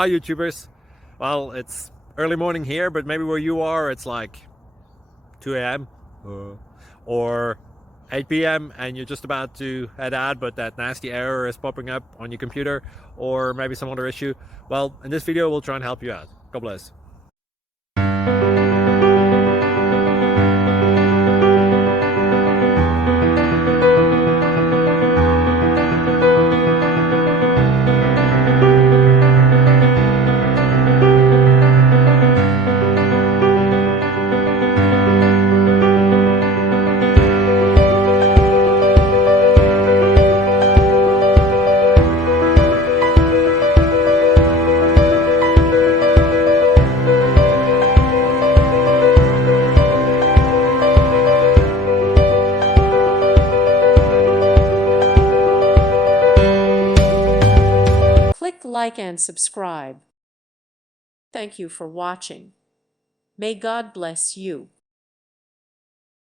Hi YouTubers. Well, it's early morning here, but maybe where you are it's like 2 a.m. or 8 p.m. and you're just about to head out, but that nasty error is popping up on your computer, or maybe some other issue. Well, in this video we'll try and help you out. God bless. Click like and subscribe. Thank you for watching. May God bless you.